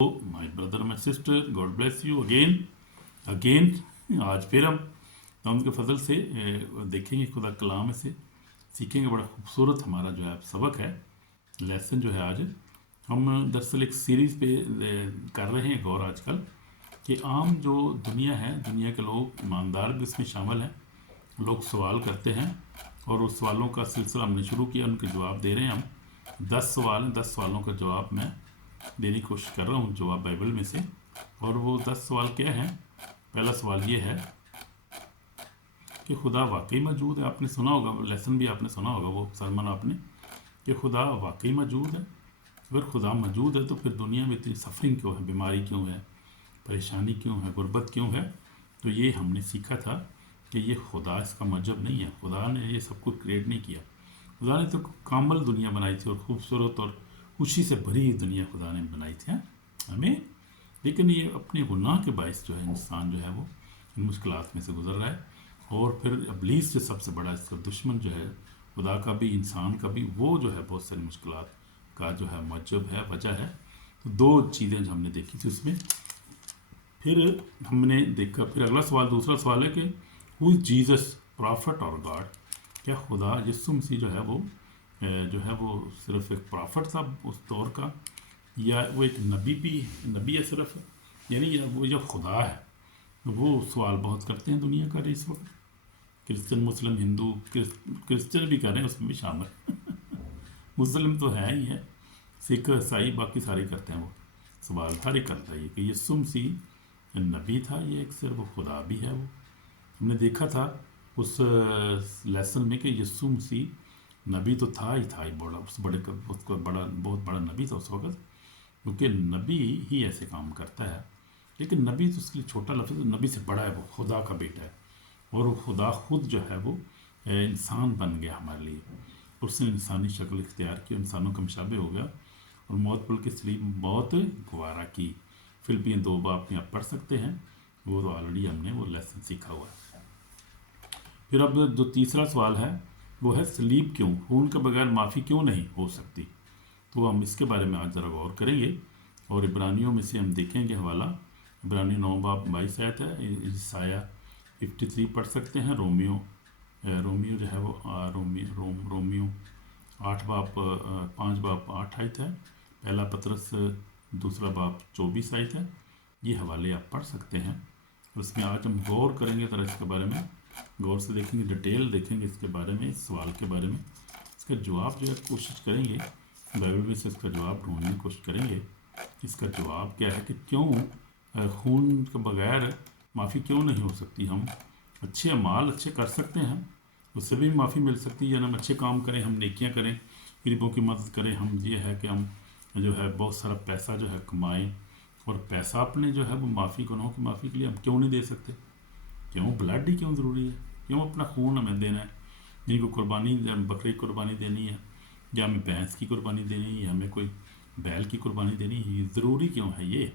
My brother my sister, God bless you again आज फिर हम दाऊद के फजल से देखेंगे, खुदा कलाम में से सीखेंगे। बड़ा खूबसूरत हमारा जो है सबक है, लेसन जो है आज हम दरअसल एक सीरीज़ पे कर रहे हैं गौर आजकल कि आम जो दुनिया है, दुनिया के लोग ईमानदार भी इसमें शामिल हैं। लोग सवाल करते हैं और उस सवालों का सिलसिला हमने शुरू किया, उनके जवाब दे रहे हैं हम। 10 सवाल हैं, 10 सवालों का जवाब मैं देने की कोशिश कर रहा हूँ, जवाब बाइबल में से। और वो 10 सवाल क्या हैं? पहला सवाल ये है कि खुदा वाकई मौजूद है। आपने सुना होगा, लेसन भी आपने सुना होगा, वो सरमन आपने, कि खुदा वाकई मौजूद है। अगर खुदा मौजूद है तो फिर दुनिया में इतनी सफरिंग क्यों है, बीमारी क्यों है, परेशानी क्यों है, गुर्बत क्यों है? तो ये हमने सीखा था कि ये खुदा इसका मजहब नहीं है। खुदा ने ये सब कुछ क्रिएट नहीं किया। खुदा ने तो कामल दुनिया बनाई थी और खूबसूरत और खुशी से भरी दुनिया खुदा ने बनाई थी हमें। लेकिन ये अपने गुनाह के बायस जो है इंसान जो है वो इन मुश्किलात में से गुजर रहा है। और फिर इब्लीस जो सबसे बड़ा इसका दुश्मन जो है, खुदा का भी इंसान का भी, वो जो है बहुत सारी मुश्किलात का जो है मजहब है, वजह है। तो दो चीज़ें जो हमने देखी थी उसमें। फिर हमने देखा, फिर अगला सवाल, दूसरा सवाल है कि हु इज़ जीसस, प्रॉफिट और गॉड? क्या खुदा यीशु मसीह जो है वो सिर्फ एक प्रॉफिट था उस दौर का, या वो एक नबी है सिर्फ, यानी या वो जो खुदा है? वो सवाल बहुत करते हैं दुनिया का इस वक्त। क्रिश्चियन, मुस्लिम, हिंदू, क्रिश्चियन भी कर रहे हैं, उसमें भी शामिल मुस्लिम तो है ही है, सिख, ईसाई, बाकी सारे करते हैं। वो सवाल हर एक करता है कि यीशु मसीह नबी था, ये एक सिर्फ खुदा भी है। वो हमने देखा था उस लेसन में कि यीशु मसीह नबी तो था ही बड़ा, उसको बहुत बड़ा नबी था उस वक्त, क्योंकि नबी ही ऐसे काम करता है। लेकिन नबी तो उसके लिए छोटा लफ्ज़ है, नबी से बड़ा है, वो खुदा का बेटा है। और वो खुदा खुद जो है वो इंसान बन गया हमारे लिए। उसने इंसानी शक्ल इख्तियार की, इंसानों का मुशाबे हो गया और मौत पल के सलीब बहुत गवारा की। फिलिपियन 2 बाब में आप पढ़ सकते हैं, वो तो ऑलरेडी हमने वो लेसन सीखा हुआ है। फिर अब जो तीसरा सवाल है वो है सलीब क्यों, खून के बगैर माफ़ी क्यों नहीं हो सकती? तो हम इसके बारे में आज ज़रा गौर करेंगे। और इब्रानियों में से हम देखेंगे हवाला, इब्रानियों 9 बाब 22 आयत है, ईसाया 53 पढ़ सकते हैं, रोमियो जो है वो रोमियो 8 बाब 5 बाब 8 आयत है, पहला पतरस 2 बाब 24 आयत है। ये हवाले आप पढ़ सकते हैं। उसमें आज हम गौर करेंगे तरह इसके बारे में, गौर से देखेंगे, डिटेल देखेंगे इसके बारे में, इस सवाल के बारे में। इसका जवाब जो है कोशिश करेंगे, बाइबल में से इसका जवाब ढूंढने की कोशिश करेंगे। इसका जवाब क्या है कि क्यों खून के बगैर माफ़ी क्यों नहीं हो सकती? हम अच्छे अमाल अच्छे कर सकते हैं, उससे भी माफ़ी मिल सकती है। हम अच्छे काम करें, हम नेकियां करें, गरीबों की मदद करें। हम ये है कि हम जो है बहुत सारा पैसा जो है कमाएं, और पैसा अपने जो है वो माफ़ी, गुनाहों की माफ़ी के लिए हम क्यों नहीं दे सकते? क्यों ब्लड ही क्यों ज़रूरी है? क्यों अपना खून हमें देना है? जिनको कुर्बानी, बकरी की कुर्बानी देनी है, या हमें भैंस की कुर्बानी देनी है, या हमें कोई बैल की कुर्बानी देनी है, ये ज़रूरी क्यों है? ये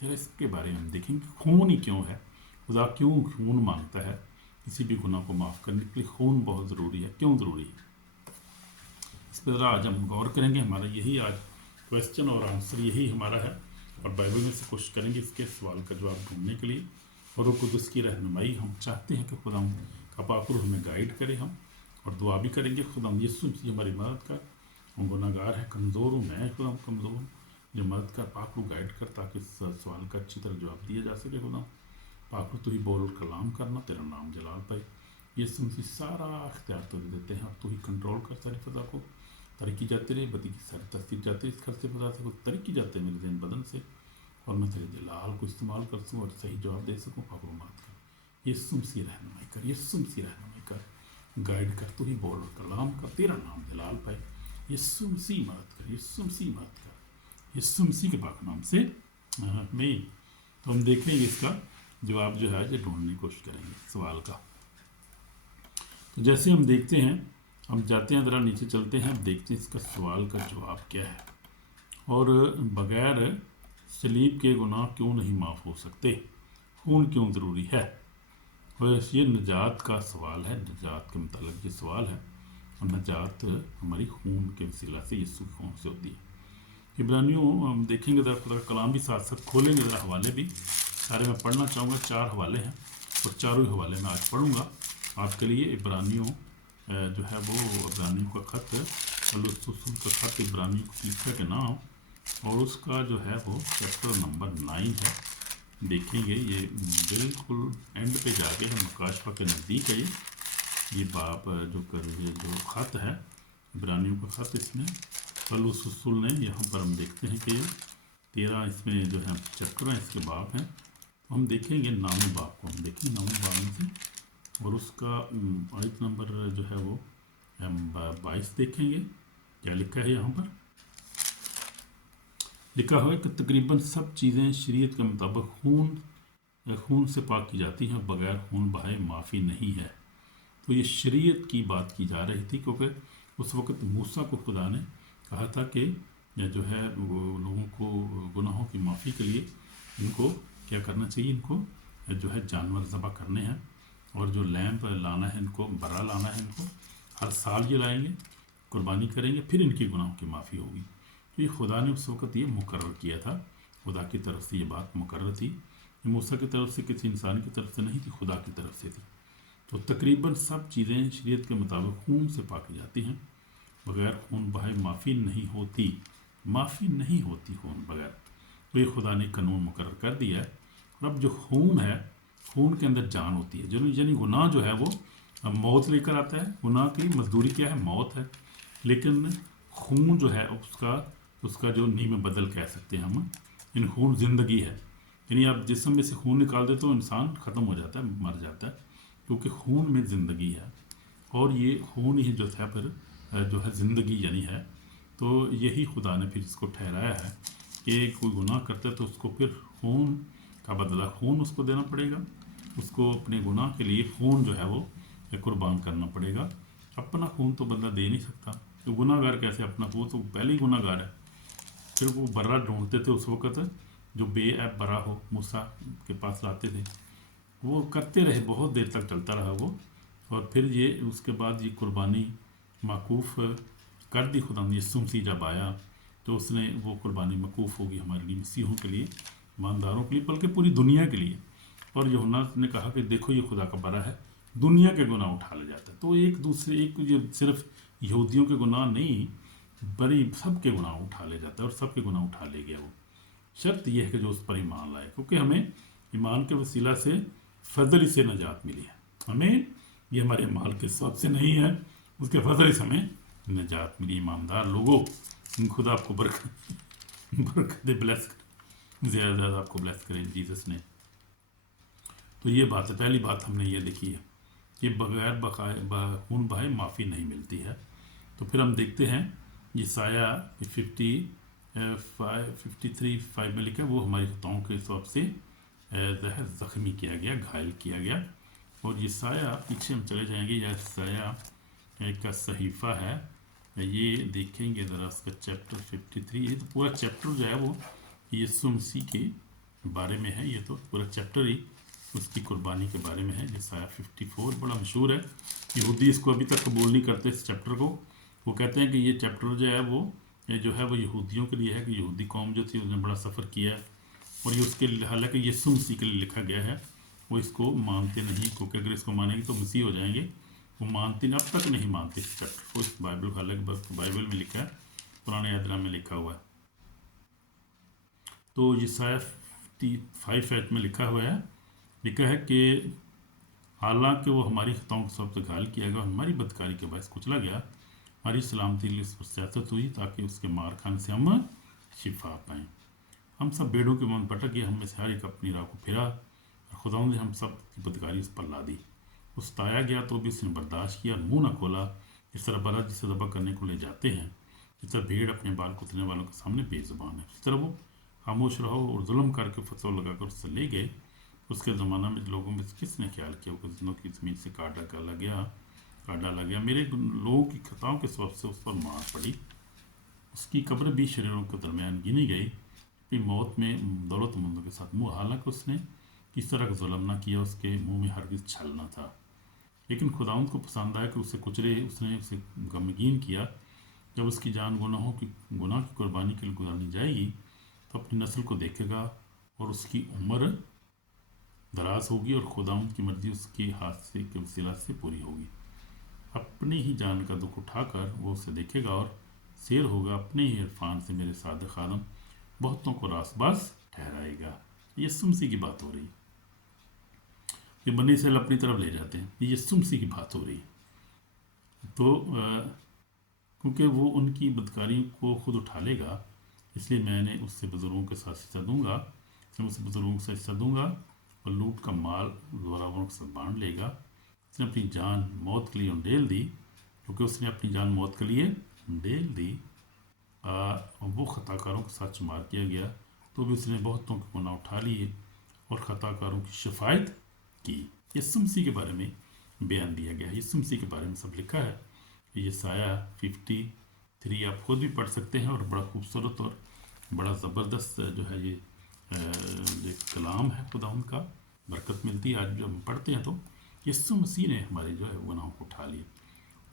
जरा इसके बारे में हम देखेंगे। खून ही क्यों है? खुदा क्यों खून मांगता है? किसी भी गुनाह को माफ़ करने के लिए खून बहुत ज़रूरी है, क्यों ज़रूरी है? इस पर ज़रा आज हम गौर करेंगे। हमारा यही आज क्वेश्चन और आंसर यही हमारा है, और बाइबल में से कोशिश करेंगे इसके सवाल का जवाब ढूंढने के लिए। और वो कुदस की रहनुमाई हम चाहते हैं कि खुदा का पाक रूह हमें गाइड करे। हम और दुआ भी करेंगे, खुदा यीशु मसीह हमारी मदद कर, हम गुनाहगार हैं, कमज़ोर हूँ मैं, खुदा कमज़ोर हूँ, जो मदद कर, पाक रूह गाइड कर, ताकि इस सवाल का अच्छी तरह जवाब दिया जा सके। खुदा पाक रूह तू ही बोल और कलाम करना, तेरा नाम जलाल पाए। यीशु मसीह सारा अख्तियार तुझे देते हैं, अब तू ही कंट्रोल कर सारी फ़ज़ा को। तरक्की जाते रहे, बदी की सारी तस्दीक जाते इस खर्चे फ़ज़ा से, तरक्की जाते मेरे दिन बदन से, और मैं तेरे जलाल को इस्तेमाल कर सकूँ और सही जवाब दे सकूँ। पाक रूह मदद कर, यीशु मसीह रहनुमाई कर, यीशु मसीह रहनुमाई कर, गाइड कर, तू ही बोल और कलाम कर, तेरा नाम जलाल पाए। यीशु मसीह मदद कर, यीशु मसीह मदद कर, यीशु मसीह के पाक नाम से आमीन। तो हम देखेंगे इसका जवाब जो है जो ढूंढने की कोशिश करेंगे सवाल का। तो जैसे हम देखते हैं, हम जाते हैं, ज़रा नीचे चलते हैं, देखते हैं इसका सवाल का जवाब क्या है। और बग़ैर सलीब के गुनाह क्यों नहीं माफ़ हो सकते? खून क्यों ज़रूरी है? बस ये नजात का सवाल है, नजात के मतलब ये सवाल है। और नजात हमारी खून के वसीला से, यीशु के खून से होती है। इब्रानियों हम देखेंगे ज़रा, खुदा का कलाम भी साथ साथ खोलेंगे ज़रा, हवाले भी सारे मैं पढ़ना चाहूँगा। 4 हवाले हैं और चारों ही हवाले मैं आज पढ़ूँगा आपके लिए। इब्रानियों जो है वो इब्रानियों का ख़त, रसूल का ख़त इब्रानियों को लिखा के नाम, और उसका जो है वो चैप्टर नंबर 9 है। देखेंगे ये बिल्कुल एंड पे जाके है, मुकाशफा के नज़दीक है ये बाप ये जो ख़त है इब्रानियों का ख़त, इसमें पौलुस रसूल ने, यहाँ पर हम देखते हैं कि 13 इसमें जो है चैप्टर हैं, इसके बाप हैं। तो हम देखेंगे 9वें बाप को, हम देखेंगे 9वें बाप में से, और उसका आयत नंबर जो है वो हम 22 देखेंगे। क्या लिखा है यहाँ पर? लिखा हुआ है कि तकरीबन सब चीज़ें शरीयत के मुताबिक खून से पाक की जाती हैं, बगैर खून बहाए माफ़ी नहीं है। तो ये शरीयत की बात की जा रही थी, क्योंकि उस वक़्त मूसा को खुदा ने कहा था कि जो है वो लोगों को गुनाहों की माफ़ी के लिए इनको क्या करना चाहिए, इनको जो है जानवर ज़बह करने हैं, और जो लैम्प लाना है, इनको बरा लाना है, इनको हर साल ये लाएंगे, कुर्बानी करेंगे, फिर इनकी गुनाहों की माफ़ी होगी। तो ये खुदा ने उस वक़्त ये मुकर्रर किया था, खुदा की तरफ से ये बात मुकर्रर थी। ये मूसा की तरफ से, किसी इंसान की तरफ से नहीं थी, खुदा की तरफ से थी। तो तकरीबन सब चीज़ें शरीयत के मुताबिक खून से पाकी जाती हैं, बगैर खून बहाए माफ़ी नहीं होती, माफ़ी नहीं होती खून बगैर। तो ये खुदा ने कानून मुकर्रर कर दिया है। और अब जो खून है, खून के अंदर जान होती है, यानी गुनाह जो है वो मौत लेकर आता है। गुनाह की मजदूरी क्या है? मौत है। लेकिन खून जो है उसका जो नीम बदल कह सकते हैं हम, इन खून ज़िंदगी है। यानी आप जिस्म में से खून निकाल दे तो इंसान ख़त्म हो जाता है, मर जाता है, क्योंकि खून में ज़िंदगी है। और ये खून ही जो था फिर जो है ज़िंदगी यानी है। तो यही खुदा ने फिर इसको ठहराया है कि कोई गुनाह करता है तो उसको फिर खून का बदला खून उसको देना पड़ेगा, उसको अपने गुनाह के लिए खून जो है वो कुर्बान करना पड़ेगा। अपना खून तो बदला दे नहीं सकता। तो गुनाहगार कैसे अपना, वो तो पहले ही गुनाहगार है। फिर वो बर्रा ढूंढते थे उस वक़्त, जो बेऐब बरा हो मूसा के पास लाते थे। वो करते रहे, बहुत देर तक चलता रहा वो। और फिर ये उसके बाद ये कुर्बानी मौकूफ़ कर दी खुदा ने। यीशु मसीह जब आया तो उसने वो कुर्बानी मौकूफ़ होगी हमारे लिए, मसीहों के लिए, ईमानदारों के लिए, बल्कि पूरी दुनिया के लिए। और यूहन्ना ने कहा कि देखो ये खुदा का बरा है, दुनिया के गुनाह उठा ले जाता है। तो ये सिर्फ यहूदियों के गुनाह नहीं, बड़ी सब के गुनाह उठा ले जाता है, और सब के गुनाह उठा ले गया वो। शर्त यह है कि जो उस पर ईमान लाए, क्योंकि हमें ईमान के वसीला से फजल से नजात मिली है। हमें ये हमारे माल के सब से नहीं है, उसके फजल से हमें नजात मिली। ईमानदार लोगों, खुदा आपको बरकत दे, ब्लेस करे, ज़्यादा ज़्यादा आपको ब्लेस करें जीसस ने। तो ये बात है, पहली बात हमने ये देखी है कि बगैर खून बहाए माफ़ी नहीं मिलती है। तो फिर हम देखते हैं यसाया 53:5 में लिखा है, वो हमारी खताओं के हिसाब से ज़ख्मी किया गया, घायल किया गया। और यसाया, पीछे हम चले जाएंगे, यसाया का सहीफ़ा है, ये देखेंगे ज़रा उसका चैप्टर 53। ये तो पूरा चैप्टर जो है वो यीशु मसीह के बारे में है। ये तो पूरा चैप्टर ही उसकी कुर्बानी के बारे में है। यसाया 54 बड़ा मशहूर है, यहूदी इसको अभी तक कबूल नहीं करते इस चैप्टर को। वो कहते हैं कि ये चैप्टर जो है वो यहूदियों के लिए है, कि यहूदी कौम जो थी उसने बड़ा सफ़र किया है, और ये उसके लिए, हालांकि यीशु मसीह के लिए लिखा गया है। वो इसको मानते नहीं, क्योंकि अगर इसको मानेंगे तो मसीह हो जाएंगे। वो मानते नहीं, अब तक नहीं मानते इस चैप्टर को, इस बाइबल, हालांकि बस बाइबल में लिखा है, पुराने यादनामे में लिखा हुआ है। तो यसाया 55 में लिखा हुआ है, लिखा है कि हालांकि वो हमारी खताओं के सबसे घायल किया गया, हमारी बदकारी के बायस कुचला गया, हमारी सलामती के लिए इस पर सियासत हुई, ताकि उसके मार खाने से हम शिफा पाएँ। हम सब बेड़ों के मन भटक गए, हम में से हर एक अपनी राह को फिरा, और खुदा ने हम सब की बदकारी उस पर ला दी। उस्ताया गया तो भी उसने बर्दाश्त किया, मुँह न खोला। इस तरह बरा जिसे दबा करने को ले जाते हैं, जिस तरह भीड़ अपने बाल कुतरने वालों के सामने बेजुबान है, इस तरह वो खामोश रहो और जुल्म करके फतवा लगाकर उससे ले गए। उसके ज़माना में लोगों में किसने ख्याल किया, वो जिनों की ज़मीन से काट डाला गया। मेरे लोगों की खताओं के सबब से उस पर मार पड़ी, उसकी कब्र भी शरीरों के दरमियान गिनी गई, कि मौत में दौलतमंदों के साथ मुँह, हालांकि उसने किस तरह का जुल्म ना किया, उसके मुँह में हरगिज़ छल न था। लेकिन खुदावंद को पसंद आया कि उसे कुचले, उसने उसे गमगीन किया। जब उसकी जान गुनाह की कुर्बानी के लिए गुजारनी जाएगी तो अपनी नस्ल को देखेगा और उसकी उम्र दराज होगी और खुदावंद की मर्जी उसके हाथ से के वसीला से पूरी होगी। अपनी ही जान का दुख उठाकर वो उसे देखेगा और शेर होगा अपने ही इरफान से मेरे सादिक खादम बहुतों को रासबाज ठहराएगा। ये सुमसी की बात हो रही, ये बनी इसराइल अपनी तरफ ले जाते हैं, ये सुमसी की बात हो रही। तो क्योंकि वो उनकी बदकारी को खुद उठा लेगा, इसलिए मैंने उससे बुज़ुर्गों के साथ हिस्सा दूंगा, मैं उससे बुज़ुर्गों के साथ हिस्सा दूंगा और लूट का माल जोरावरों के साथ बांट लेगा। उसने अपनी जान मौत के लिए उंडेल दी, क्योंकि उसने अपनी जान मौत के लिए उंडेल दी। वो ख़ताकारों के साथ शुमार किया गया, तो भी उसने बहुतों के गुनाह उठा लिए और ख़ताकारों की शफायत की। यीशु मसीह के बारे में बयान दिया गया है, यीशु मसीह के बारे में सब लिखा है। यसाया 53 आप खुद भी पढ़ सकते हैं और बड़ा खूबसूरत और बड़ा ज़बरदस्त जो है ये कलाम है खुदावंद का, बरकत मिलती है। आज जब हम पढ़ते हैं तो यीशु मसीह ने हमारे जो है गुनाहों को उठा लिए,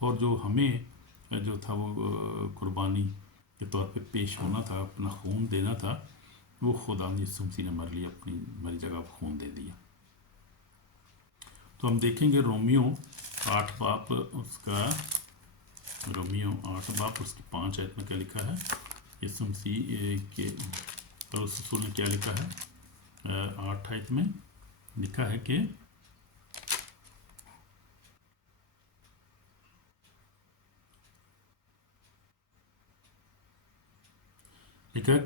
और जो हमें जो था वो कुर्बानी के तौर पे पेश होना था, अपना खून देना था, वो खुदावंद यीशु मसीह ने हमारे लिए अपनी हमारी जगह खून दे दिया। तो हम देखेंगे रोमियो 8 बाप उसका रोमियो 8 बाप उसकी 5 आयत में क्या लिखा है। यीशु मसीह के रसूल ने क्या लिखा है। 8 आयत में लिखा है कि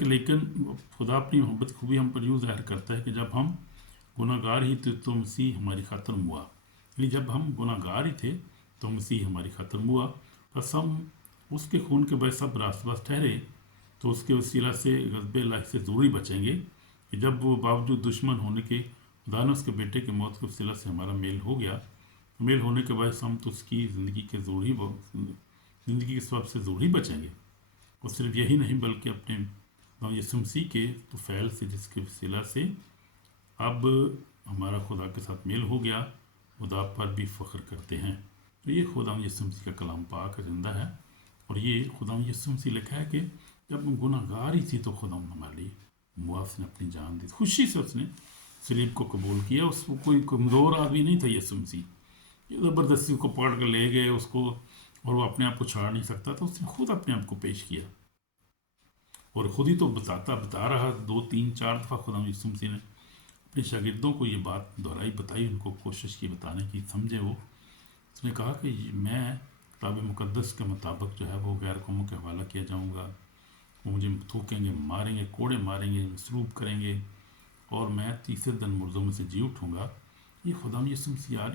लेकिन खुदा अपनी मोहब्बत खूबी हम पर यूँ ज़ाहिर करता है कि जब हम गुनाहगार ही थे तो मसीह हमारी खातिर मुआ। यानी जब हम गुनाहगार ही थे तो मसीह हमारी खातिर मुआ, बस हम उसके खून के वजह सब रास्तबाज ठहरे, तो उसके वसीला से गज़ब इलाही से ज़रूरी बचेंगे कि जब वो बावजूद दुश्मन होने के खुदा ने उसके बेटे की मौत के वसीला से हमारा मेल हो गया, तो मेल होने के बाद हम तो उसकी ज़िंदगी के सबब से ज़रूरी बचेंगे। और सिर्फ यही नहीं बल्कि अपने यीशु मसीह के तो फ़ैल से जिसके वसीला से अब हमारा खुदा के साथ मेल हो गया, खुदा पर भी फ़ख्र करते हैं। तो ये खुदा यीशु मसीह का कलाम पाक जिंदा है, और ये खुदा यीशु मसीह लिखा है कि जब हम गुनाहगार ही थी तो खुदा हमारे लिए मुआफ़ ने अपनी जान दी, खुशी से उसने सलीब को कबूल किया। उसको कोई कमज़ोर आदमी नहीं था यीशु मसीह, ज़बरदस्ती को पकड़ कर ले गए उसको, और वो अपने आप को छाड़ नहीं सकता था। उसने खुद अपने आप को पेश किया और ख़ुद ही तो बता रहा 2 3 4 दफ़ा खुदा यीशु मसीह ने अपने शागिर्दों को ये बात दोहराई, बताई, उनको कोशिश की बताने की, समझे वो। उसने कहा कि मैं किताब मुक़द्दस के मुताबिक जो है वो गैर कौमों के हवाला किया जाऊँगा, वो मुझे थूकेंगे, मारेंगे, कोड़े मारेंगे, मसलूब करेंगे, और मैं तीसरे दिन मुर्दों में से जी उठूँगा। ये खुदा यीशु मसीह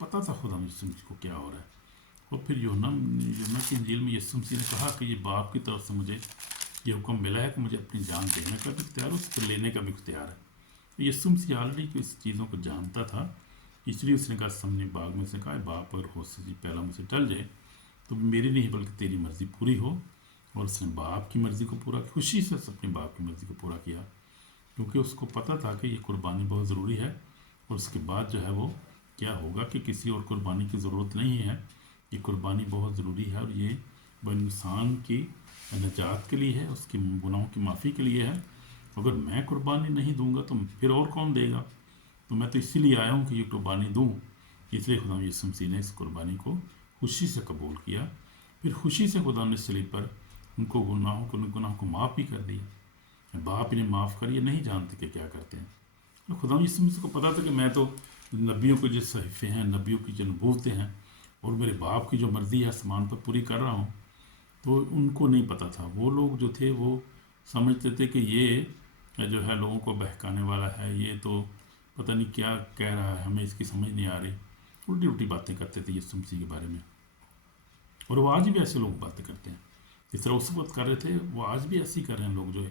पता था खुदा यीशु मसीह को क्या हो रहा है। और फिर यूहन्ना की इंजील में यीशु मसीह ने कहा कि ये बाप की तरफ से मुझे ये हुक्म मिला है कि मुझे अपनी जान देने का भी इख्तियार है, उस पर लेने का भी इख्तियार है। तो यीशु मसीह ऑलरेडी इस चीज़ों को जानता था, इसलिए उसने कहा सामने बाग में से कहा बाप अगर हो सके पहला मुझसे टल जाए तो मेरी नहीं बल्कि तेरी मर्ज़ी पूरी हो। और उसने बाप की मर्ज़ी को पूरा, खुशी से अपने बाप की मर्ज़ी को पूरा किया, क्योंकि उसको पता था कि ये कुर्बानी बहुत ज़रूरी है, और उसके बाद जो है वो क्या होगा कि किसी और कुर्बानी की ज़रूरत नहीं है। ये कुर्बानी बहुत ज़रूरी है, और ये वो इंसान की नजात के लिए है, उसके गुनाहों की माफ़ी के लिए है। अगर मैं कुर्बानी नहीं दूंगा तो फिर और कौन देगा। तो मैं तो इसीलिए आया हूँ कि ये कुर्बानी दूँ। इसलिए खुदा यीशु मसीह ने इस कुर्बानी को खुशी से कबूल किया। फिर खुशी से खुदा ने सलीब पर उनको गुनाहों को माफ़ भी कर दिया। बाप इन्हें माफ़ कर, ये नहीं जानते कि क्या करते हैं। तो खुदा यीशु मसीह को पता था कि मैं तो नबियों के जो सहीफ़े हैं, नबियों की जो नबूवतें हैं, और मेरे बाप की जो मर्ज़ी है आसमान पर पूरी कर रहा हूँ। तो उनको नहीं पता था, वो लोग जो थे वो समझते थे कि ये जो है लोगों को बहकाने वाला है, ये तो पता नहीं क्या कह रहा है, हमें इसकी समझ नहीं आ रही। उल्टी उल्टी बातें करते थे यीशु मसीह के बारे में, और वो आज भी ऐसे लोग बातें करते हैं जिस तरह उस वक्त कर रहे थे, वो आज भी ऐसे ही कर रहे हैं। लोग जो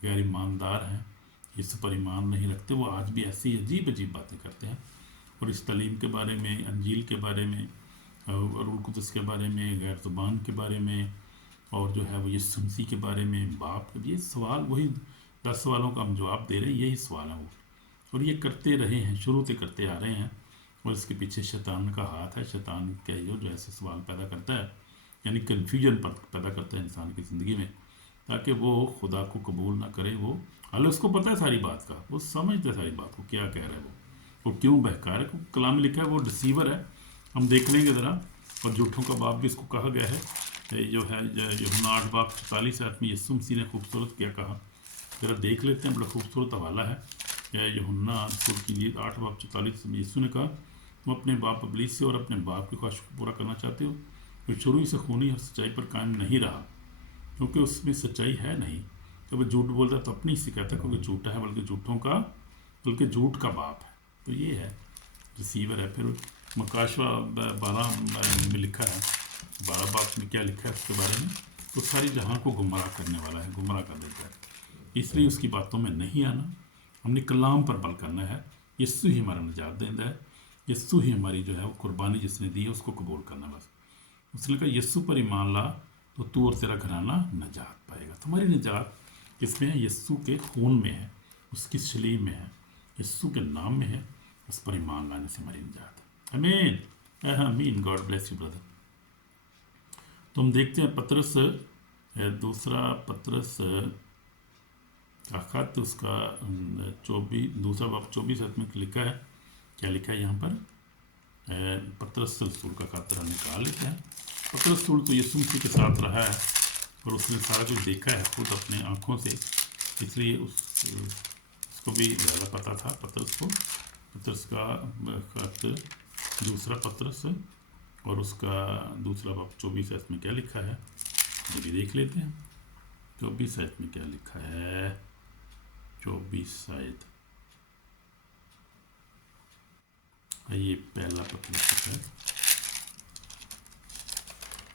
गैर ईमानदार हैं, यीशु पर ईमान नहीं रखते, वो आज भी ऐसी अजीब अजीब बातें करते हैं। और इस तलीम के बारे में, अंजील के बारे में, और कुदस के बारे में, गैर ज़ुबान के बारे में, और जो है वो यीशु मसीह के बारे में, बाप, ये सवाल वही 10 सवालों का हम जवाब दे रहे हैं, यही सवाल है वो। और ये करते रहे हैं, शुरू से करते आ रहे हैं, और इसके पीछे शैतान का हाथ है। शैतान क्या जो ऐसे सवाल पैदा करता है, यानी कन्फ्यूजन पैदा करता है इंसान की ज़िंदगी में, ताकि वो खुदा को कबूल ना करे। वो हालांकि उसको पता है सारी बात का, वो समझता है सारी बात को, क्या कह रहा है वो क्यों बहका रहा है। कलाम में लिखा है वो डिसीवर है, हम देख लेंगे ज़रा। और झूठों का बाप भी इसको कहा गया है, जो है यूहन्ना 8:44 में यीशु मसीह ने खूबसूरत क्या कहा, ज़रा देख लेते हैं। बड़ा खूबसूरत हवाला है यूहन्ना की 8:44 में यीशु ने कहा, तुम अपने बाप इब्लीस से और अपने बाप की ख्वाहिश को पूरा करना चाहते हो, जो शुरू ही से खूनी और सच्चाई पर कायम नहीं रहा, क्योंकि उसमें सच्चाई है नहीं। जब वो झूठ बोलता है तो अपनी से कहता है, क्योंकि झूठा है, बल्कि झूठ का बाप है। तो ये है रिसीवर है। फिर मकाशवा 12 में लिखा है, 12 बाप में क्या लिखा है उसके बारे में, तो सारी जहाँ को गुमराह करने वाला है, गुमराह कर देता है, इसलिए उसकी बातों में नहीं आना। हमने कलाम पर बल करना है। यीशु ही हमारा निजात देता है, यीशु ही हमारी जो है वो कुर्बानी जिसने दी है उसको कबूल करना। बस उसने कहा यीशु पर ईमान ला तो तू और तेरा घराना निजात पाएगा। तुम्हारी निजात किसमें है? यीशु के खून में है, उसकी सलीब में है, यीशु के नाम में है। उस पर ईमान लाने से हमारी निजात है। आमीन आमीन। God bless you brother. तो हम देखते हैं पतरस, दूसरा पतरस का खत, उसका 24 दूसरा बाब 24 में लिखा है। क्या लिखा है यहाँ पर? पतरस रसूल का खत निकाल लेते हैं। पतरस रसूल तो यीशु मसीह के साथ रहा है और उसने सारा कुछ देखा है खुद अपने आँखों से, इसलिए उसको भी ज़्यादा पता था पतरस को। पतरस का खत दूसरा पतरस और उसका दूसरा बाब 24 में क्या लिखा है ये भी देख लेते हैं। 24 में क्या लिखा है? 24 ये पहला पतरस है।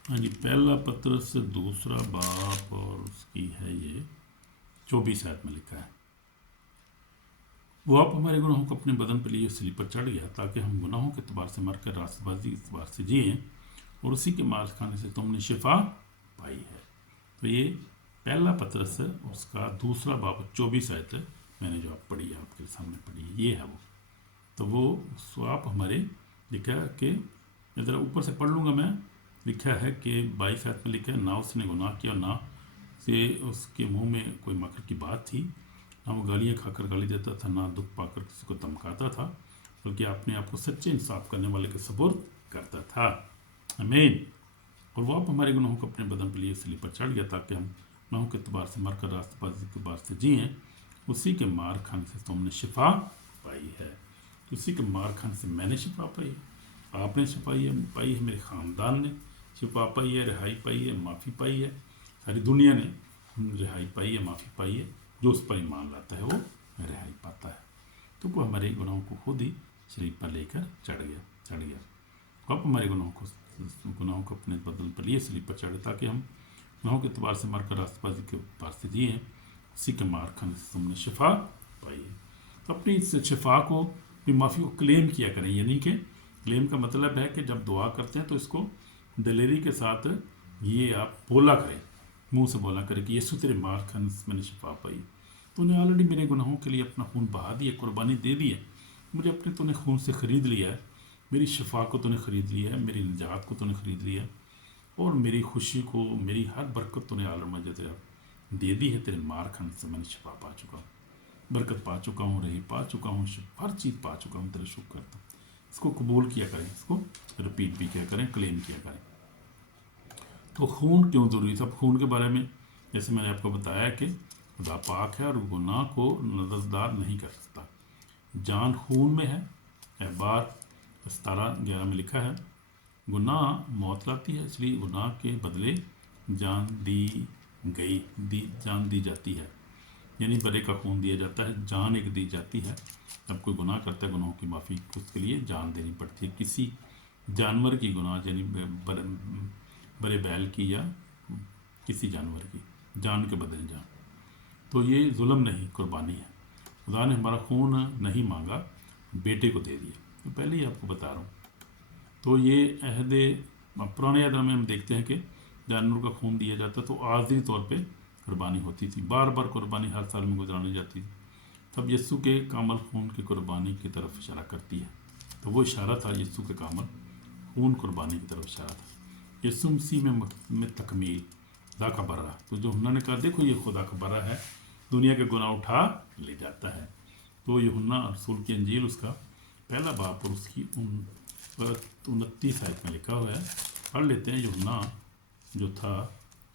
हाँ जी, पहला पतरस दूसरा बाप और उसकी है ये 24 में लिखा है, वो आप हमारे गुनाहों को अपने बदन पर लिए सलीब पर चढ़ गया, ताकि हम गुनाहों के एतबार से मरकर रास्तबाजी के एतबार से जिए, और उसी के मांस खाने से तुमने शिफा पाई है। तो ये पहला पतरस है, उसका दूसरा बाप 24 मैंने जो आप पढ़ी है, आपके सामने पढ़ी है, ये है वो। तो वो आप हमारे लिखा है कि ज़रा ऊपर से पढ़ लूँगा मैं। लिखा है कि 22 में लिखा है, ना उसने गुनाह किया, ना से उसके मुंह में कोई मकर की बात थी, ना वो गालियाँ खाकर गाली देता था, ना दुख पाकर किसी को धमकाता था, बल्कि अपने आप को सच्चे इंसाफ करने वाले के सपुर्द करता था। आमीन। और वो आप हमारे गुनाहों को अपने बदन पर लिए सलीब पर चढ़ गया, ताकि हम गुनाहों के एतबार से मरकर रास्तबाजी के एतबार से जिए। उसी के मार खाने से तुमने शिफा पाई है। उसी के मार खाने से मैंने शिफा पाई है, आपने शिफा पाई है, मेरे ख़ानदान ने शिफा पाई है, रिहाई पाई है, माफ़ी पाई है, सारी दुनिया ने रिहाई पाई है, माफ़ी पाई है। जो उस पर ईमान लाता है वो रिहाई पाता है। तो वो हमारे गुनाहों को खुद ही शरीर पर लेकर चढ़ गया। अब हमारे गुनाहों को अपने बदन पर लिए शरीर पर चढ़े, ताकि हम गुनाहों के एतबार से मरकर रास्तबाजी के एतबार से जिए। उसी के मार खाने से तुमने शिफा पाई है। तो अपनी इस शिफा को भी, माफ़ी को क्लेम किया करें। यानी कि क्लेम का मतलब है कि जब दुआ करते हैं तो इसको दिलेरी के साथ ये आप बोला करें, मुंह से बोला करें कि यीशु तेरे मार खाने से मैंने शिफा पाई। तूने ऑलरेडी मेरे गुनाहों के लिए अपना खून बहा दिया, कुर्बानी दे दी है, मुझे अपने तूने खून से ख़रीद लिया है, मेरी शिफा को तूने ख़रीद लिया है, मेरी निजात को तूने ख़रीद लिया है, और मेरी खुशी को, मेरी हर बरकत तूने ऑलरेडी मुझे दे दी है। तेरे मार खाने से मैंने शिफा पा चुका हूँ, बरकत पा चुका हूँ, रही पा चुका हूँ, हर चीज़ पा चुका हूँ। तेरा शुक्र करता हूँ। इसको कबूल किया करें, इसको रिपीट भी किया करें, क्लेम किया करें। तो खून क्यों ज़रूरी था? खून के बारे में जैसे मैंने आपको बताया कि खुदा पाक है और गुनाह को नजरदार नहीं कर सकता। जान खून में है। एहबार 17:11 में लिखा है, गुनाह मौत लाती है, इसलिए गुनाह के बदले जान दी जाती है। यानी बड़े का खून दिया जाता है, जान एक दी जाती है। जब कोई गुनाह करता है, गुनाहों की माफ़ी उसके लिए जान देनी पड़ती है। किसी जानवर की गुनाह, यानी बड़े बैल की या किसी जानवर की जान के बदले जान, तो ये जुल्म नहीं, कुर्बानी है। खुदा ने हमारा खून नहीं मांगा, बेटे को दे दिया। तो पहले ही आपको बता रहा हूँ। तो ये पुराने अहद में हम देखते हैं कि जानवर का खून दिया जाता, तो आर्जी तौर पे कुर्बानी होती थी, बार बार कुर्बानी हर साल में गुजरानी जाती थी। तब यीशु के कामल खून की कुर्बानी की तरफ इशारा करती है। तो वो इशारा था यीशु के कामल खून कुर्बानी की तरफ इशारा था। यीशु मसीह में तकमील, खुदा का बर्रा। तो जो उन्होंने कहा देखो ये खुदा का बर्रा है, दुनिया के गुनाह उठा ले जाता है। तो यूहन्ना रसूल की इंजील उसका पहला बाब और उसकी 29 आयत में लिखा हुआ है। पढ़ लेते हैं यूहन्ना जो था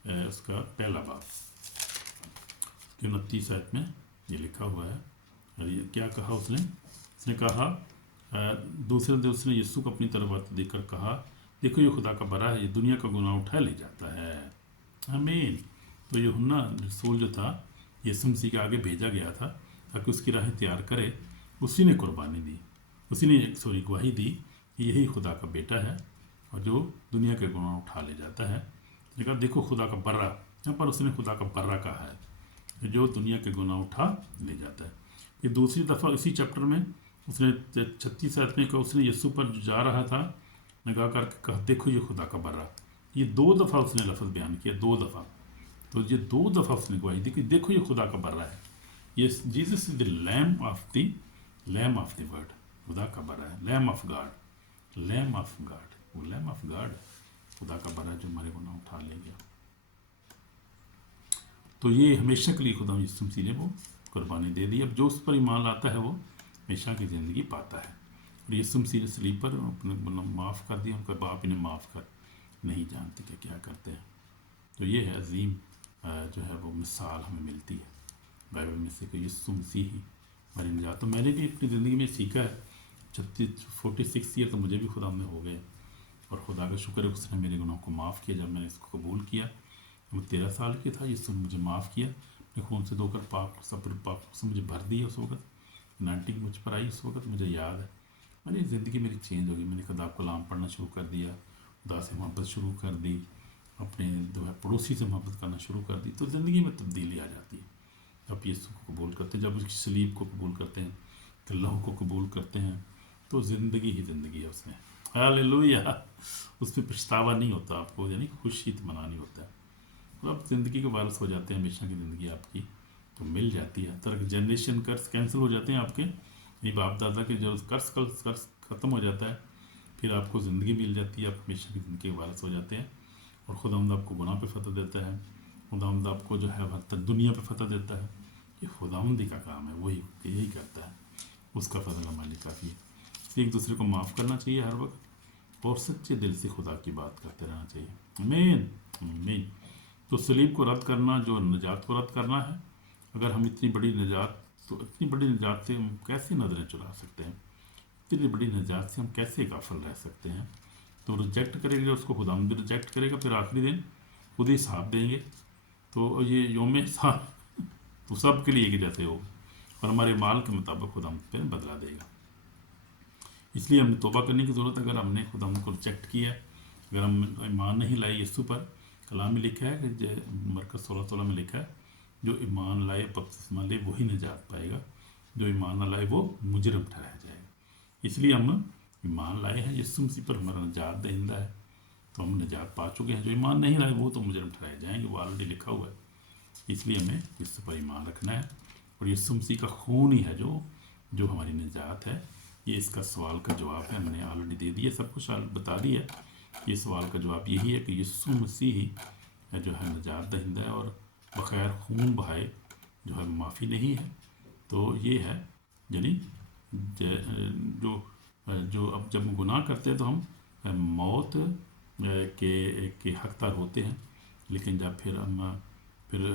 उसका पहला बाब, 29 आयत में ये लिखा हुआ है। और ये क्या कहा उसने कहा दूसरे दिन उसने यीशु को अपनी तरफ आते देखकर कहा देखो ये खुदा का बरा है, ये दुनिया का गुनाह उठा ले जाता है। आमीन। तो यूहन्ना रसूल जो था यीशु मसीह के आगे भेजा गया था ताकि उसकी राहें तैयार करे। उसी ने कुर्बानी दी, उसी ने गवाही दी कि यही खुदा का बेटा है और जो दुनिया के गुनाह उठा ले जाता है। कहा देखो खुदा का बर्रा, यहाँ पर उसने खुदा का बर्रा कहा है जो दुनिया के गुनाह उठा ले जाता है। ये दूसरी दफ़ा इसी चैप्टर में उसने 36 आयत में कहा उसने यीशु पर जो जा रहा था निगाह करके कहा देखो ये खुदा का बर्रा। ये 2 दफ़ा उसने लफ्ज़ बयान किया, 2 दफ़ा। तो ये 2 दफ़ा उसने गवाही दी कि देखो ये खुदा का बर्रा है। ये Jesus is the lamb of the word, खुदा का बर्रा है, lamb of God, lamb of God, वो लैम ऑफ गॉड खुदा का बर्रा जो हमारे गुनाह उठा ले गया। तो ये हमेशा के लिए खुदा यीशु मसीह ने वो कुर्बानी दे दी। अब जो उस पर ईमान लाता है वो हमेशा की ज़िंदगी पाता है। और यीशु मसीह ने सलीब पर अपने माफ़ कर दिया, उनका बाप इन्हें माफ़ कर नहीं जानते कि क्या करते हैं। तो ये है अजीम जो है वो मिसाल हमें मिलती है बाइबल में से कि यीशु मसीह ही हमारी निजात। तो मैंने भी अपनी ज़िंदगी में सीखा है। 46 ईयर तो मुझे भी खुदा में हो गए और खुदा का शुक्र है उसने मेरे गुनाहों को माफ़ किया। जब मैंने इसको कबूल किया मैं 13 साल के था, यीशु ने मुझे माफ़ किया, अपने खून से धोकर पाप से मुझे भर दिया। उस वक्त 90 मुझ पर आई, उस वक्त मुझे याद है मैंने ज़िंदगी मेरी चेंज हो गई। मैंने खुदा को कलाम पढ़ना शुरू कर दिया, खुदा से मोहब्बत शुरू कर दी, अपने जो है पड़ोसी से मोहब्बत करना शुरू कर दी। तो ज़िंदगी में तब्दीली आ जाती है जब यीशु को कबूल करते हैं, जब उसकी सलीब को कबूल करते हैं, अल्लाह को कबूल करते हैं। तो ज़िंदगी ही ज़िंदगी है उसमें, हालेलुया। उसमें पछतावा नहीं होता आपको, यानी खुशी मनानी होता है। तो आप ज़िंदगी के वारिस हो जाते हैं, हमेशा की ज़िंदगी आपकी तो मिल जाती है। तरह के जनरेशन कर्स कैंसिल हो जाते हैं आपके, ये बाप दादा के जो कर्स ख़त्म हो जाता है, फिर आपको ज़िंदगी मिल जाती है, आप हमेशा की ज़िंदगी के वारिस हो जाते हैं। और खुदावंद आपको गुनाह पे फतह देता है, खुदावंद आपको जो है हर तक दुनिया पे फतह देता है। ये खुदावंदी का काम है, वही यही करता है, उसका फजल हमारे लिए काफ़ी है। इसलिए एक दूसरे को माफ़ करना चाहिए हर वक्त और सच्चे दिल से खुदा की बात करते रहना चाहिए। आमीन आमीन। तो सलीब को रद्द करना, जो निजात को रद्द करना है। अगर हम इतनी बड़ी निजात, तो इतनी बड़ी निजात से हम कैसे नज़रें चुरा सकते हैं, इतनी बड़ी निजात से हम कैसे गाफिल रह सकते हैं। तो रिजेक्ट करेंगे उसको, खुदावंद भी रिजेक्ट करेगा, फिर आखिरी दिन खुद ही हिसाब देंगे। तो ये योम हिसाब तो सब के लिए एक जैसे हो और हमारे माल के मुताबिक खुदावंद फिर बदला देगा। इसलिए हमें तौबा करने की ज़रूरत है। अगर हमने खुदावंद को रिजेक्ट किया है, अगर हम ईमान नहीं लाए यीशु पर, कलाम में लिखा है कि मरकज़ 16:16 में लिखा है जो ईमान लाए बपतिस्मा ले वही निजात पाएगा, जो ईमान न लाए वो मुजरिम ठहराया जाएगा। इसलिए हम ईमान लाए हैं यीशु मसीह पर, हमारा निजात दहिंदा है, तो हम निजात पा चुके हैं। जो ईमान नहीं लाए वो तो मुजरिम ठहराए जाएंगे, वो ऑलरेडी लिखा हुआ है। इसलिए हमें यीशु पर ईमान रखना है और यीशु मसीह का खून ही है जो हमारी निजात है। ये इसका सवाल का जवाब है, मैंने ऑलरेडी दे दिया, सब कुछ बता दिया। ये सवाल का जवाब यही है कि यीशु मसीह ही जो है निजात दहिंदा है और बग़ैर खून बहाए जो है माफ़ी नहीं है। तो ये है यानी जो अब जब हम गुनाह करते हैं तो हम मौत के हकदार होते हैं। लेकिन जब फिर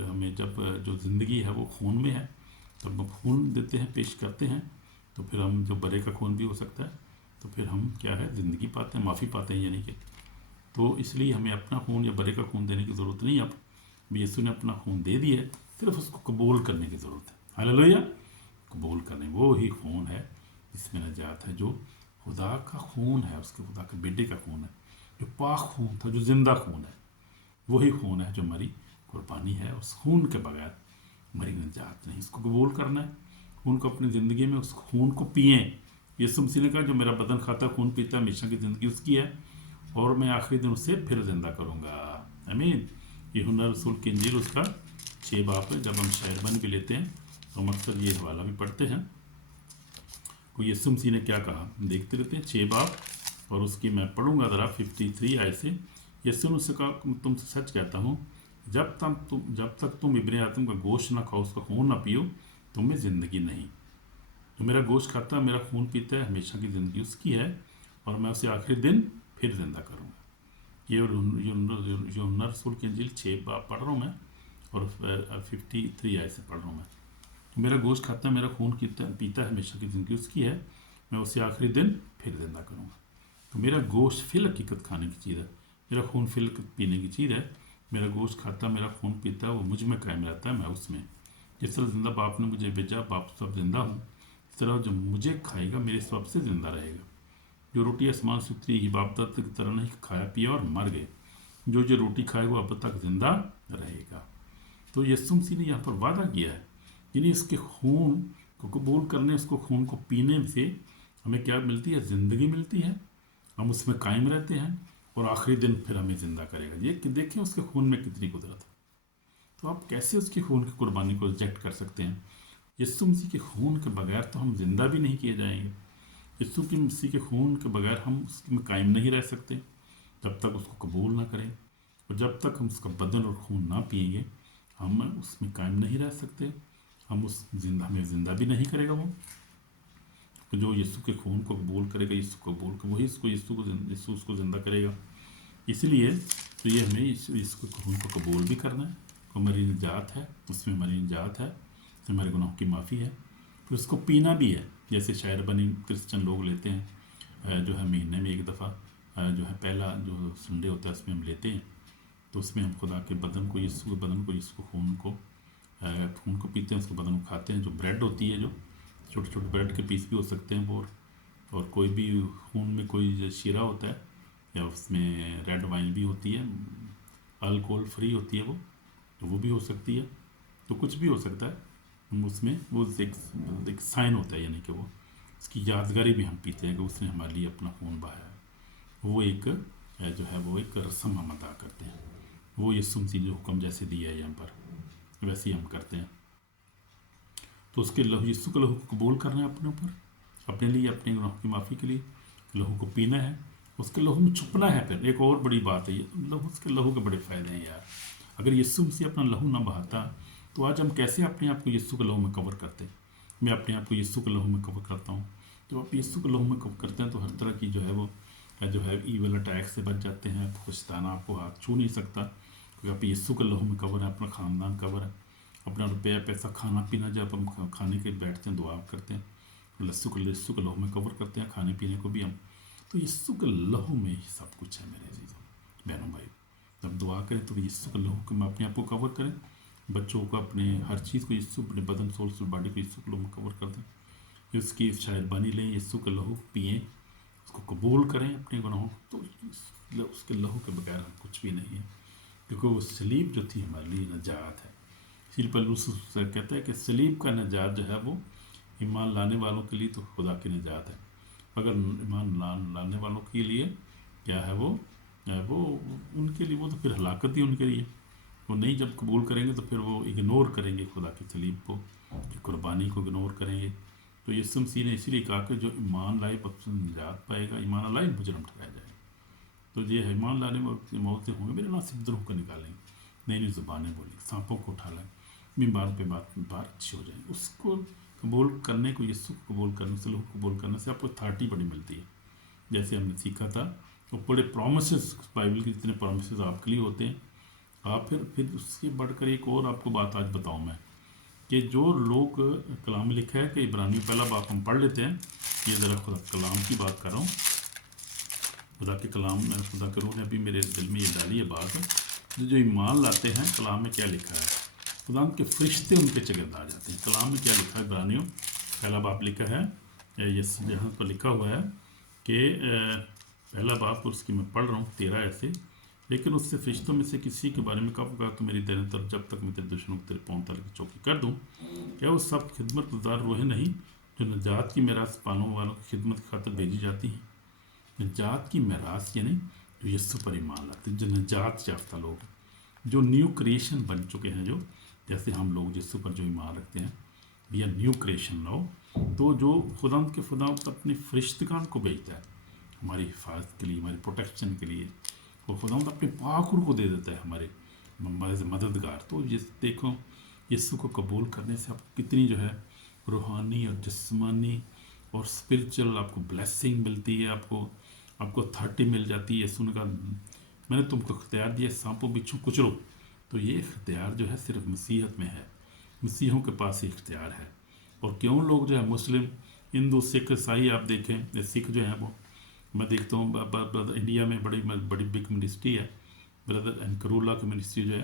हमें जब जो ज़िंदगी है वो खून में है, तब हम खून देते हैं, पेश करते हैं, तो फिर हम जो बरे का खून भी हो सकता है, तो फिर हम क्या है ज़िंदगी पाते हैं, माफ़ी पाते हैं यानी कि। तो इसलिए हमें अपना खून या बरे का खून देने की ज़रूरत नहीं है। अब यीशु ने अपना खून दे दिया है, सिर्फ उसको कबूल करने की ज़रूरत है। हालेलुया। कबूल करने, वो ही खून है जिसमें निजात है, जो खुदा का खून है, उसके खुदा के बेटे का खून है, जो पाक खून था, जो ज़िंदा खून है, वही खून है जो हमारी कुर्बानी है। उस खून के बगैर हमारी निजात नहीं। इसको कबूल करना है, खून को अपनी ज़िंदगी में, उस खून को पिए। यीशु मसीह ने कहा जो मेरा बदन खाता खून पीता है हमेशा की ज़िंदगी उसकी है और मैं आखिरी दिन उससे फिर ज़िंदा करूँगा। आमीन। यूहन्ना रसूल की इंजील उसका 6 बाब है। जब हम शायर बन भी लेते हैं तो हम अक्सर ये हवाला भी पढ़ते हैं को यीशु मसीह ने क्या कहा, देखते रहते हैं। 6 बाब और उसकी मैं पढ़ूंगा ज़रा 53 आयत से यीशु ने उससे कहा मैं तुमसे सच कहता हूँ जब तक तुम इब्ने आदम का गोश्त ना खाओ, उसका खून ना पियो, तुम्हें ज़िंदगी नहीं। जो मेरा गोश्त खाता है, मेरा खून पीता है, हमेशा की ज़िंदगी उसकी है, और मैं उसे आखिरी दिन फिर ज़िंदा करूँगा। ये यूहन्ना रसूल की इंजील 6 बाब पढ़ रहा हूँ मैं, और 53 आयत से पढ़ रहा हूँ मैं। मेरा गोश्त खाता है, मेरा खून पीता है, हमेशा की ज़िंदगी उसकी है, मैं उसे आखिरी दिन फिर जिंदा करूँगा। तो मेरा गोश्त फिल हकीकत खाने की चीज़ है, मेरा खून फिल पीने की चीज़ है। मेरा गोश्त खाता, मेरा खून पीता है, वो मुझ में कायम रहता है, मैं उसमें। जिस तरह जिंदा बाप ने मुझे भेजा, बाप सब जिंदा हूँ, इस तरह जो मुझे खाएगा मेरे सब से ज़िंदा रहेगा। जो रोटी आसमान से उतरी ही बाप दत्त की तरह नहीं खाया पिया और मर गए, जो रोटी खाएगा वो अब तक जिंदा रहेगा। तो यीशु मसीह ने यहाँ पर वादा किया है, यानी इसके खून को कबूल करने, उसको खून को पीने से हमें क्या मिलती है? ज़िंदगी मिलती है, हम उसमें कायम रहते हैं, और आखिरी दिन फिर हमें ज़िंदा करेगा। ये कि देखें उसके खून में कितनी कुदरत है। तो आप कैसे उसके खून की कुर्बानी को रिजेक्ट कर सकते हैं? यीशु मसीह के खून के बगैर तो हम जिंदा भी नहीं किए जाएंगे। यीशु की मसीह के खून के बगैर हम उसमें कायम नहीं रह सकते जब तक उसको कबूल ना करें, और जब तक हम उसका बदन और खून ना पिएंगे हम उसमें कायम नहीं रह सकते। हमें ज़िंदा भी नहीं करेगा वो। तो जो यीशु के खून को कबूल करेगा, यीशु को कबूल कर वही यीशु उसको ज़िंदा करेगा। इसलिए तो ये हमें यीशु के खून को कबूल भी करना है। हमारी निजात है, उसमें हमारी निजात है, हमारे गुनाहों की माफ़ी है। फिर उसको पीना भी है, जैसे शायर बनी क्रिश्चियन लोग लेते हैं, जो है महीने में एक दफ़ा, जो है पहला जो संडे होता है उसमें हम लेते हैं। तो उसमें हम खुदा के बदन को, यीशु के बदन को, यीशु के खून को पीते हैं, उसके बदन को खाते हैं। जो ब्रेड होती है, जो छोटे छोटे ब्रेड के पीस भी हो सकते हैं वो, और कोई भी खून में कोई शीरा होता है, या उसमें रेड वाइन भी होती है, अल्कोहल फ्री होती है वो, तो वो भी हो सकती है। तो कुछ भी हो सकता है उसमें, वो एक साइन होता है, यानी कि वो उसकी यादगारी भी हम पीते हैं कि उसने हमारे लिए अपना खून बहाया है। वो एक जो है वो एक रस्म हम अदा करते हैं। वो यीशु मसीह जो हुक्म जैसे दिया है यहाँ पर, वैसे ही हम करते हैं। तो उसके लहू, यीशु के लहू को कबूल करना है अपने ऊपर, अपने लिए, अपने गुनाहों की माफ़ी के लिए लहू को पीना है, उसके लहू में छुपना है। फिर एक और बड़ी बात है, ये लहू, उसके लहू के बड़े फ़ायदे हैं यार। अगर यीशु मसीह अपना लहू ना बहाता तो आज हम कैसे अपने आप को यीशु के लहू में कवर करते? मैं अपने आप को यीशु के लहू में कवर करता हूँ। तो आप यीशु के लहू में कवर करते हैं तो हर तरह की जो है ईवल अटैक से बच जाते हैं। तो शैतान आपको हाथ छू नहीं सकता, क्योंकि आप यीशु के लहू में कवर है, अपना ख़ानदान कवर है, अपना रुपया पैसा खाना पीना, जब हम खाने के बैठते हैं दुआ करते हैं, यीशु के लहू में कवर करते हैं, खाने पीने को भी हम। तो यीशु के लहू में ही सब कुछ है मेरे अजीज़ों बहनों भाई। जब दुआ करें तो यीशु के लहू को में अपने आप को कवर करें, बच्चों को, अपने हर चीज़ को यीशु, अपने बदन सोल से बॉडी को यीशु के लहू में कवर कर दें। उसकी शायरबानी लें, यीशु का लहू पिएँ, उसको कबूल करें अपने गुनाहों। तो उसके लहू के बगैर कुछ भी नहीं है, क्योंकि वो सलीब जो थी हमारे लिए नजात है। इसीलिए पौलुस कहता है कि सलीब का नजात जो है वो ईमान लाने वालों के लिए तो खुदा की नजात है, मगर ईमान लाने वालों के लिए क्या है वो उनके लिए वो तो फिर हलाकत ही उनके लिए। वो नहीं जब कबूल करेंगे तो फिर वो इग्नोर करेंगे खुदा की सलीब को, कुर्बानी को इग्नोर करेंगे। तो यीशु मसीह ने इसीलिए कहा कि जो ईमान लाए पक्ष निजात पाएगा, ईमान लाए मुजरम ठहराया जाएगा। तो ये है, ईमान लाने में मौत से होंगे, मेरे ना सिद्रों को निकालेंगे, नई नई ज़ुबानें बोली, सांपों को उठा लें, बीमार पे बार अच्छी हो जाएगी। उसको कबूल करने को, यीशु को कबूल करने से, लोग कबूल करने से आपको अथॉरिटी बड़ी मिलती है। जैसे हमने सीखा था, तो बड़े प्रोमिसेस, बाइबल के जितने प्रोमिसेस आपके लिए होते हैं। आप फिर उससे बढ़कर एक और आपको बात आज बताऊं मैं, कि जो लोग कलाम में लिखा है कि इब्रानियों पहला बाप हम पढ़ लेते हैं। ये ज़रा खुदा कलाम की बात कर रहा हूँ, खुदा के कलाम में, खुदा के रूह ने अभी मेरे दिल में ये डाली है बात। जो ईमान लाते हैं, कलाम में क्या लिखा है, खुदा के फरिश्ते उनके चगेदार आ जाते हैं। कलाम में क्या लिखा है, इब्रानियों पहला बाप लिखा है, ये यहाँ पर लिखा हुआ है कि पहला बाप, और उसकी मैं पढ़ रहा हूँ 13 ऐसे, लेकिन उससे फरिश्तों में से किसी के बारे में कब कहा तो मेरी दाहिनी तरफ जब तक मैं तेरे दुश्मनों को तेरे पाँव तले की चौकी कर दूँ। क्या वो सब खिदमत गुजार रूहें नहीं जो नजात की मेरास पाने वालों की खिदमत की खातर भेजी जाती हैं? नजात की मेरास यानी जो यीशु पर ईमान लाते हैं, जो नजात याफ्ता लोग, जो न्यू क्रिएशन बन चुके हैं, जो जैसे हम लोग यीशु पर जो ईमान रखते हैं, we are new creation now. तो जो खुदा अपने फरिश्तगान को भेजता है हमारी हिफाजत के लिए, हमारी प्रोटेक्शन के लिए, और खुदावंद अपने पाक को दे देता है हमारे मददगार। तो ये देखो यीशु को कबूल करने से आपको कितनी जो है रूहानी और जिस्मानी और स्पिरिचुअल आपको ब्लेसिंग मिलती है, आपको अथॉरिटी मिल जाती है। यीशु ने कहा मैंने तुमको इख्तियार दिया सांपों बिच्छू कुचलो। तो ये इख्तियार जो है सिर्फ मसीहत में है, मसीहों के पास ही इख्तियार है। और क्यों लोग जो है मुस्लिम, हिंदू, सिख, ईसाई आप देखें, सिख जो है वो मैं देखता हूँ इंडिया में बड़ी बड़ी बिग मिनिस्ट्री है, ब्रदर एनकरूला की मिनिस्ट्री जो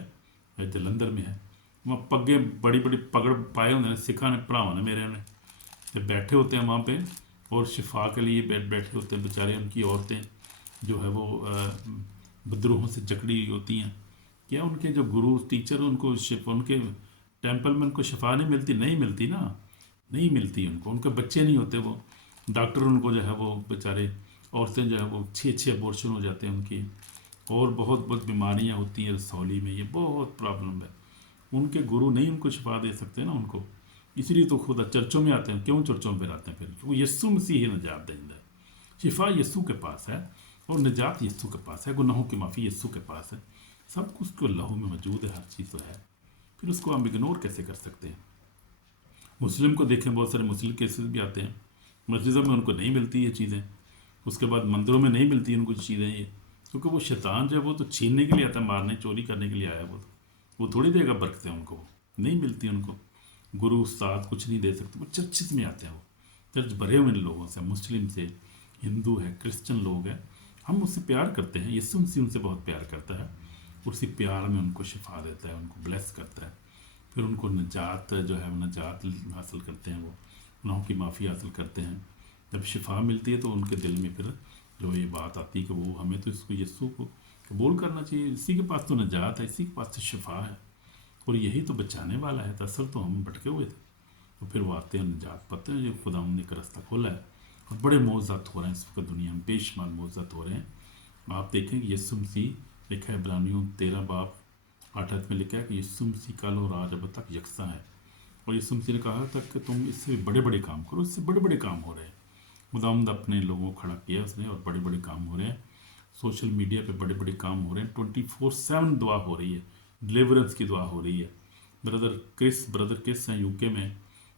है जलंधर में है। वहाँ पग्गे बड़ी बड़ी पगड़ पाए होंगे ने सिखा ने भरावां ने मेरे ने, जब बैठे होते हैं वहाँ पे और शिफा के लिए बैठे होते हैं बेचारे। उनकी औरतें जो है वो विद्रोहों से जकड़ी होती हैं। क्या उनके जो गुरु टीचर उनको उनके टेम्पल में उनको शिफा नहीं मिलती? नहीं मिलती ना, नहीं मिलती उनको। उनके बच्चे नहीं होते, वो डॉक्टर उनको जो है वो बेचारे औरतें जो है वो 6 अबॉर्शन हो जाते हैं उनकी, और बहुत बहुत बीमारियाँ होती हैं रसौली में। ये बहुत प्रॉब्लम है। उनके गुरु नहीं उनको शिफा दे सकते ना उनको, इसलिए तो खुदा चर्चों में आते हैं। क्यों चर्चों में आते हैं? फिर वो यीशु मसीह ही निजात देंगे। शिफा यीशु के पास है और निजात यीशु के पास है, गुनाहों की माफ़ी यीशु के पास है, सब कुछ तो लहू में मौजूद है, हर चीज़ तो है। फिर उसको हम इग्नोर कैसे कर सकते हैं? मुस्लिम को देखें, बहुत सारे मुस्लिम केसेस भी आते हैं, मस्जिदों में उनको नहीं मिलती ये चीज़ें, उसके बाद मंदिरों में नहीं मिलती उनको चीज़ें ये, क्योंकि वो शैतान जो है वो तो छीनने के लिए आता है, मारने चोरी करने के लिए आया। वो थोड़ी देगा बरकतें उनको, नहीं मिलती उनको। गुरु उस्ताद कुछ नहीं दे सकते, वो चर्चिस में आते हैं। वो चर्च भरे हुए लोगों से, मुस्लिम से, हिंदू है, क्रिश्चियन लोग हैं, हम उससे प्यार करते हैं। यीशु मसीह उनसे बहुत प्यार करता है, उसी प्यार में उनको शिफा देता है, उनको ब्लेस करता है। फिर उनको निजात जो है नजात हासिल करते हैं, वो गुनाहों की माफ़ी हासिल करते हैं। जब शिफा मिलती है तो उनके दिल में फिर जो ये बात आती है कि वो हमें तो इसको यीशु को कबूल करना चाहिए, इसी के पास तो निजात है, इसी के पास तो शिफा है और यही तो बचाने वाला है। दरअसल तो हम भटके हुए थे। तो फिर वो आते हैं, निजात पाते हैं, जो खुदा ने एक रास्ता खोला है। और बड़े मौजूद हो रहे हैं इस वक्त दुनिया में, बेशुमार मौजूद हो रहे हैं। आप देखें कि यीशु मसीह लिखा है इब्रानियों 13 बाब 8 में लिखा है कि यीशु मसीह कल और आज अब तक यकसा है। और यीशु मसीह ने कहा था कि तुम इससे बड़े बड़े काम करो, इससे बड़े बड़े काम हो रहे हैं। खुदावंद अपने लोगों को खड़ा किया उसने और बड़े बड़े काम हो रहे हैं। सोशल मीडिया पे बड़े बड़े काम हो रहे हैं, 24/7 दुआ हो रही है, डिलीवरेंस की दुआ हो रही है। ब्रदर किस हैं यूके में,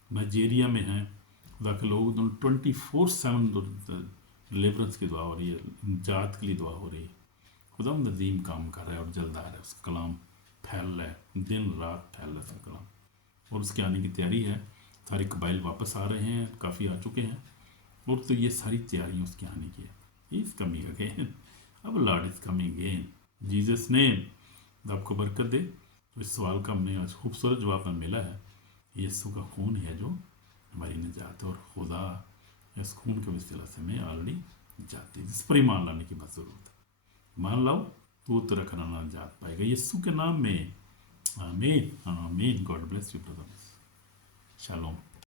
नाइजीरिया में हैं, खुदा के लोग 24/7 डिलीवरेंस की दुआ हो रही है, जात के लिए दुआ हो रही है। खुदा नज़ीम काम कर रहा है और जल्द आ रहा है, उसका कलाम फैल रहा है, दिन रात फैल रहा है उसका कलाम, और उसके आने की तैयारी है। सारे कबाइल वापस आ रहे हैं, काफ़ी आ चुके हैं, और तो ये सारी तैयारियाँ उसके आने की है। ही इज़ कमिंग अगेन, अब Lord is coming again, Jesus name. आपको बरकत दे। तो इस सवाल का हमने आज खूबसूरत जवाब हमें मिला है। यीशु का खून है जो हमारी निजात है, और खुदा इस खून के वसीला से हमें ऑलरेडी जाती है, जिस पर ईमान लाने की बस ज़रूरत है। मान लाओ तो रखना ना जात पाएगा यीशु के नाम में। आमीन आमीन। God bless you brothers. Shalom.